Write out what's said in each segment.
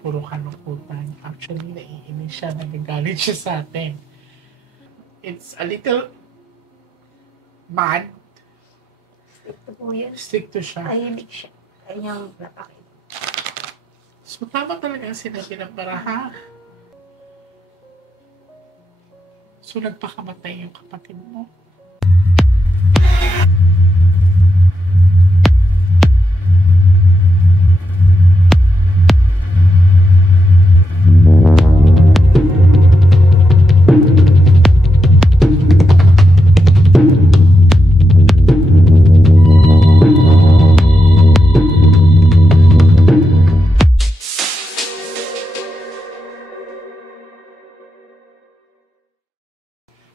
Puro kalungkutan. Actually, naiinis siya, nagagalit siya sa atin. It's a little mad. Stricto po yan. Stricto siya. Tahimik siya. Kanyang napakita. So, tama talaga ang sinabi ng baraha. So, nagpakamatay yung kapatid mo.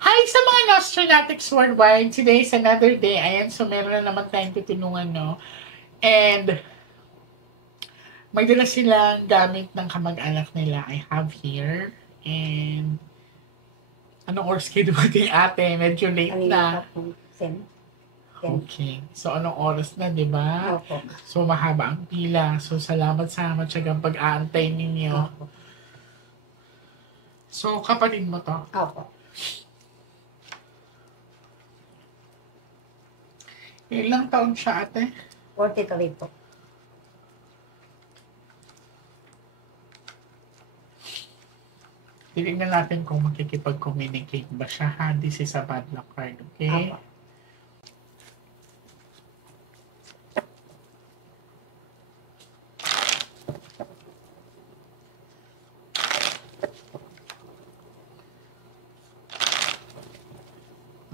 Hi sa mga Nostranatics worldwide! Today is another day. Ayan, so meron na naman tayong tutulungan, no? And may dala silang gamit ng kamag-anak nila. I have here. And anong oras kayo dumating, ate? Medyo late na. Okay. So, anong oras na, di ba? Opo. So, mahaba ang pila. So, salamat sa matyagang pag-aantay ninyo. Opo. So, kapatid mo to? Opo. Ilang taon siya, ate? 43 po. Titignan natin kung makikipag-communicate ba siya, ha? This is a bad luck card, okay? Opo.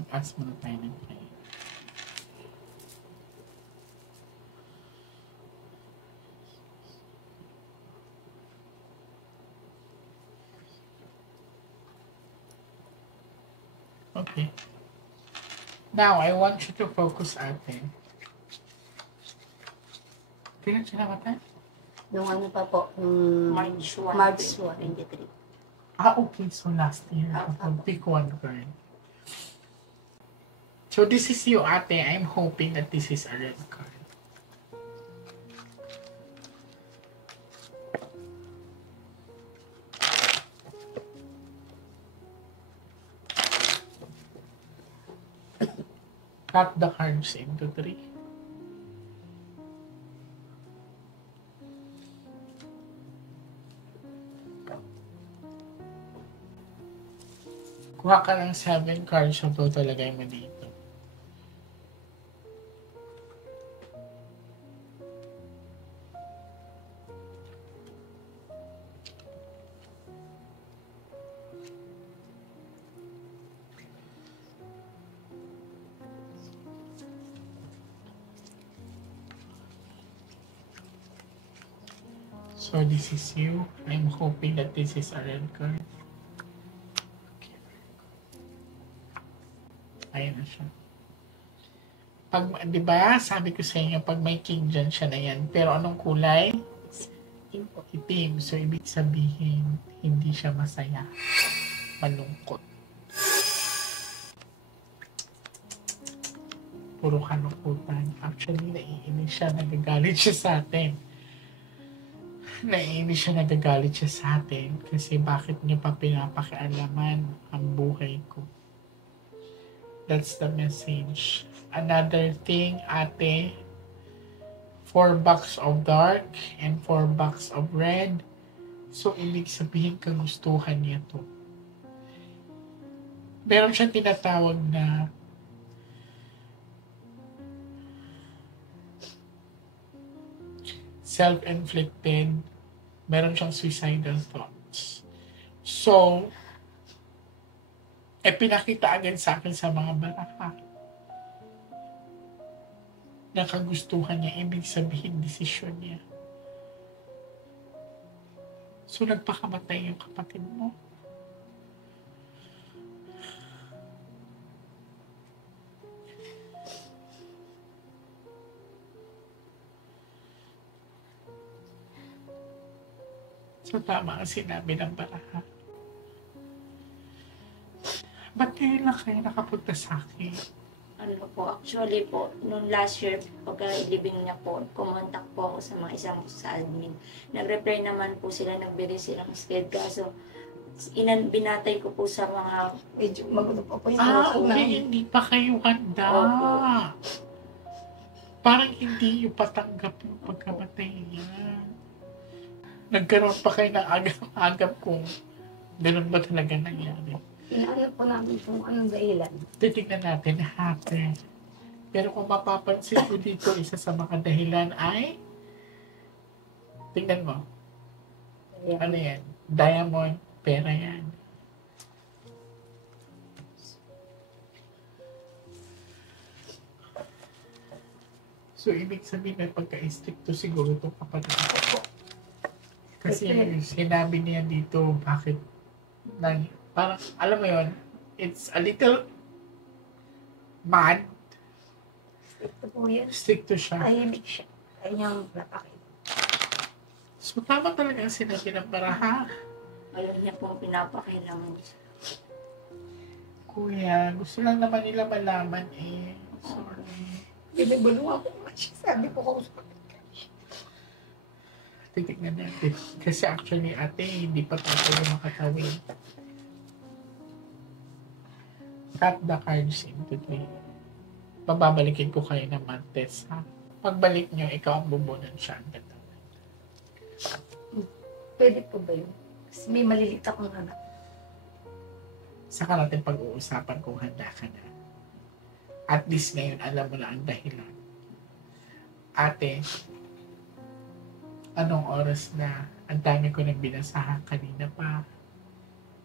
Mag-ask muna tayo ng prayer. Okay. Now, I want you to focus, ate. Kailan siya namatay? Nung ano pa po, March 1, March 23. Ah, okay. So, last year. Pick one girl. So, this is you, ate. I'm hoping that this is a red card. Cut the cards into 3. Kuha ka ng 7 cards, so ito talagay mo dito. So this is you. I'm hoping that this is a red card. Okay. Ayan na siya. Pag, di ba, sabi ko sa inyo, pag may king dyan, siya na yan. Pero anong kulay? Itim po. Itim. So, ibig sabihin, hindi siya masaya. Malungkot. Puro kalungkutan. Actually, naiinis siya, nagagalit siya sa atin. Naiinis siya, nagagalit siya sa atin kasi bakit niya pa pinapakialaman ang buhay ko. That's the message. Another thing, ate, 4 box of dark and 4 box of red. So, ibig sabihin kagustuhan niya to. Meron siyang tinatawag na self-inflicted. Meron siyang suicidal thoughts. So, pinakita agad sa akin sa mga baraha. Nakagustuhan niya, ibig sabihin, desisyon niya. So, nagpakamatay yung kapatid mo. So, tama ang sinabi ng baraha. Ba't ngayon lang kayo nakapunta sa akin? Ano po, actually po, noong last year, pagka-living niya po, kumontak po ako sa mga isang sa admin. Nag-reply naman po sila, nagbigay silang schedule. Kaso, binatay ko po sa mga... Medyo magulo pa po yung Okay, namin. hindi pa kayo handa. Opo. Parang hindi yung patanggap yung pagkamatay niya. Nagkaroon pa kayo ng agam-agam kung ganun ba talaga nangyari. Inaano po namin kung anong dahilan. Titignan natin, happy. Pero kung mapapansin ko dito, isa sa mga dahilan ay, tingnan mo, Kaya, ano yan? Diamond, pera yan. So, ibig sabihin may pagka-stricto siguro itong kapatid ko. Kasi sinabi niya dito, bakit parang, alam mo yun, it's a little mad, ito po yan. stricto siya. Tahimik siya. Kaya niyang lapakit. So, tama talaga ang sinabi ng baraha. Ayaw niya pong pinapakilaman. Kuya, gusto lang naman nila malaman eh. Sorry. Binibulungan ko nga siya. Sabi ko ko sa Titignan natin. Kasi actually, ate, hindi pa tayo makatawin. Cut the cards into three. Pababalikin ko kayo ng Martes, ha? Pagbalik nyo, ikaw ang bubunan siya. Ang ganda. Pwede po ba yun? Kasi may malilit akong anak. Saka natin pag-uusapan kung handa ka na. At least ngayon, alam mo na ang dahilan. Ate, anong oras na ang dami ko nang binasahan kanina pa.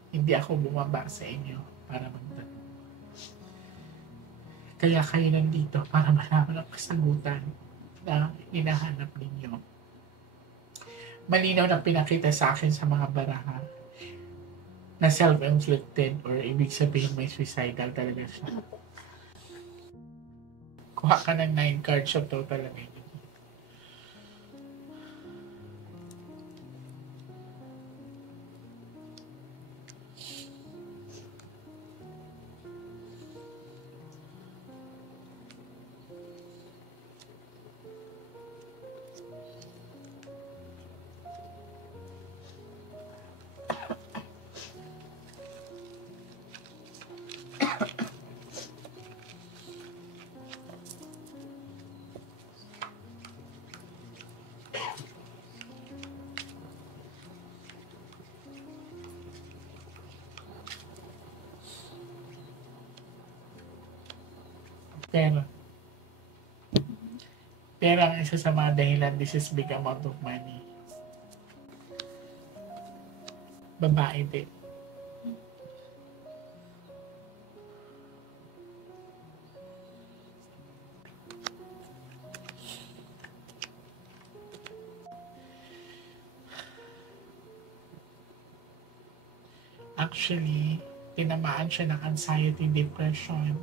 Hindi ako bumaba sa inyo para magtanong. Kaya kayo nandito para malaman ang kasagutan na hinahanap ninyo. Malinaw na pinakita sa akin sa mga baraha na self-inflicted or ibig sabihin may suicidal talaga siya. Kuha ka ng 9 cards of total energy. Pero ang isa sa mga dahilan, this is big amount of money. Babae din. Actually, tinamaan siya ng anxiety, depression.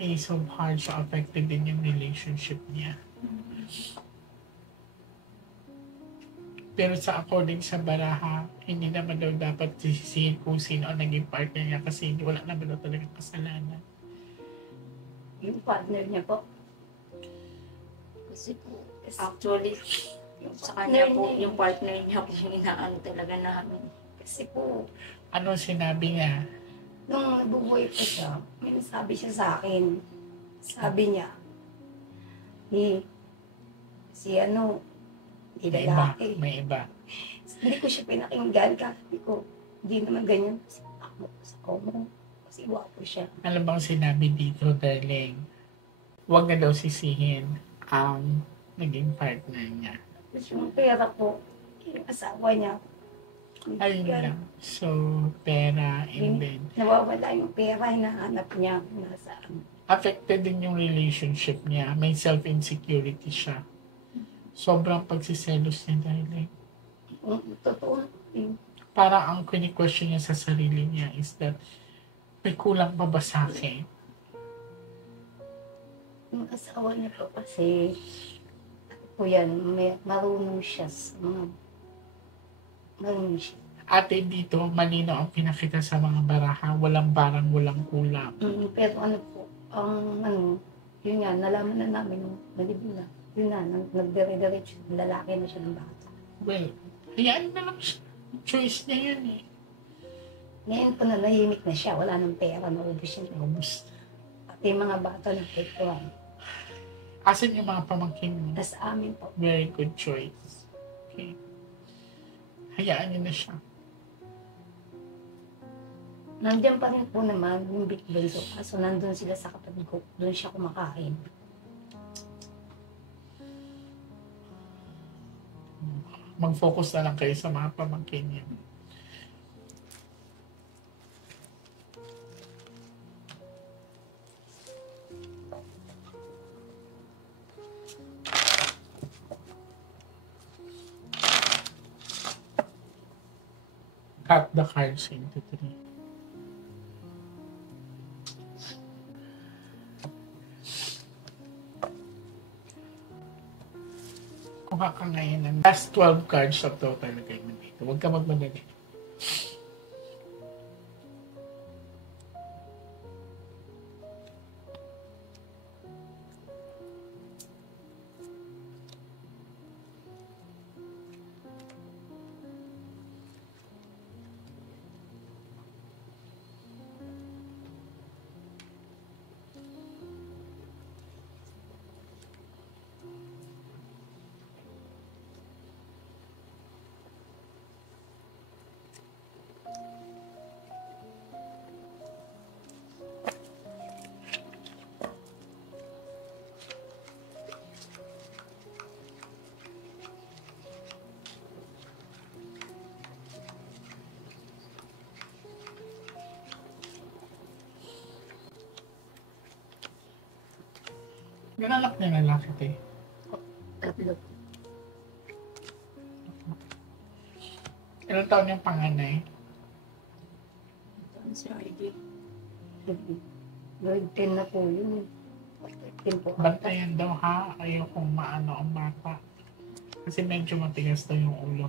Ace of Hearts, so affected din yung relationship niya. Pero sa according sa baraha, hindi naman daw dapat sisisihin kung sino ang naging partner niya kasi wala naman daw talagang kasalanan. Yung partner niya po. Kasi po, actually, Yung sa kanya po, niya, yung partner niya po yung inaano talaga namin. kasi po, Ano sinabi niya? nung nabubuhay pa siya, may nasabi siya sa akin. Sabi niya, si ano, May iba. lalaki. May iba. Hindi ko siya pinakinggan kasi ko, hindi naman ganyan. Kasi ako sa komo. Kasi wapo siya. Ano bang sinabi dito, darling? Huwag na daw sisihin ang naging partner niya. Tapos yung pera po, yung asawa niya. Ayun lang. So, pera and then Nawawala yung pera, hinahanap niya nasaan. affected din yung relationship niya. May self-insecurity siya. Sobrang pagsiselos niya, darling. Totoo. Yung Para ang kini-question niya sa sarili niya is that may kulang pa ba sa akin? yung asawa niya po kasi, ano po yan, marunong siya sa mga, marunong siya. Ate, dito, malinaw ang pinakita sa mga baraha. Walang barang, walang kulang. Pero ano po, Ang yun nga, nalaman na namin nung nalibing na. Yun na, nagdire-diretso, lalaki na siya ng bata. Well, hayaan na lang siya. Choice niya yun eh. Ngayon po na nahimik na siya, wala nang pera, naubos siya. Ubus. Pati yung mga bata nagpektuhan. Asan yung mga pamangkin mo? Tas amin po. Very good choice. Okay. Hayaan niyo na siya. Nandiyan pa rin po naman yung big bunso. Kaso nandun sila sa kapatid ko. Doon siya kumakain. Mag-focus na lang kayo sa mga pamangkin niyo. Cut the cards into three. Kuha ka ngayon ng last 12 cards of total na kayo dito. Huwag ka magmadali. Yung anak niya na lalaki, te. Tatlo. Ilang taon yung panganay? Ito si RD. Grade 10 na po yun. 10 po. Bantayan daw ha, ayokong maano ang bata. Kasi medyo matigas daw yung ulo.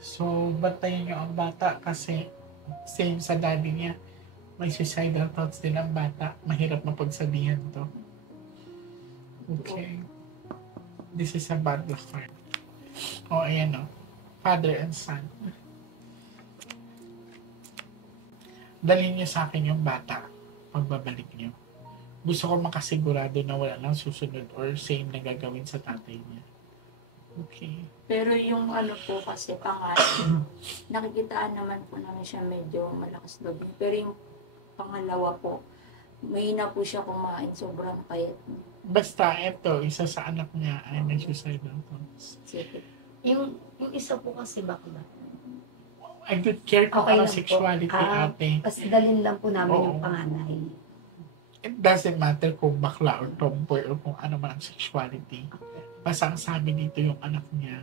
So, bantayan nyo ang bata kasi same sa daddy niya. May suicidal thoughts din ang bata. Mahirap mapagsabihan to. Okay. This is a bad luck card. O, ayan o. Father and son. Dalhin niyo sa akin yung bata pagbabalik niyo. Gusto ko makasigurado na wala nang susunod or same na gagawin sa tatay niya. Okay. Pero yung ano po kasi pangalan, nakikitaan naman po namin siya medyo malakas loob. Pero yung pangalawa po, mahina po siya kumain, sobrang payat. Basta ito, isa sa anak niya ay may suicidal thoughts. Sige. Yung isa po kasi bakla. I don't care kung Okay ano lang po. sexuality, ate. Basta dalhin lang po namin Oo. yung panganay. It doesn't matter kung bakla or tomboy or kung ano man ang sexuality. Basta ang sabi dito yung anak niya,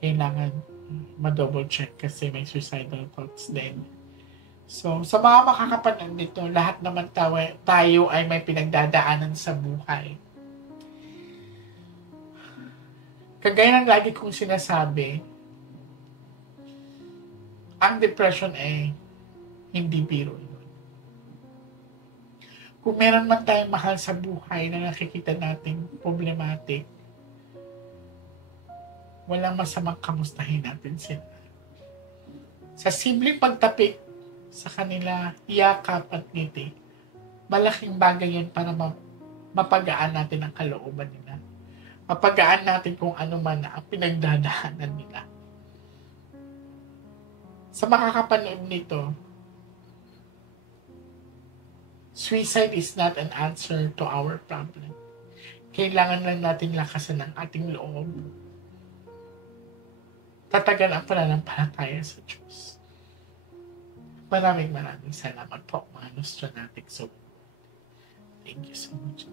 kailangan ma-double check kasi may suicidal thoughts din. So, sa mga makakapanood nito, lahat naman tayo ay may pinagdadaanan sa buhay. Kagaya ng lagi kong sinasabi, ang depression ay hindi biro yun. Kung meron man tayong mahal sa buhay na nakikita nating problematic, walang masamang kamustahin natin sila. Sa simpleng pagtapik sa kanila, yakap at ngiti, malaking bagay yan para mapagaan natin ang kalooban nila. Mapagaan natin kung ano man ang pinagdadaanan nila. Sa makakapanood nito, suicide is not an answer to our problem. Kailangan lang natin lakasan ang ating loob. Tatagan ang pananampalataya sa Diyos. Maraming salamat po, mga Nostronatic. So, thank you so much.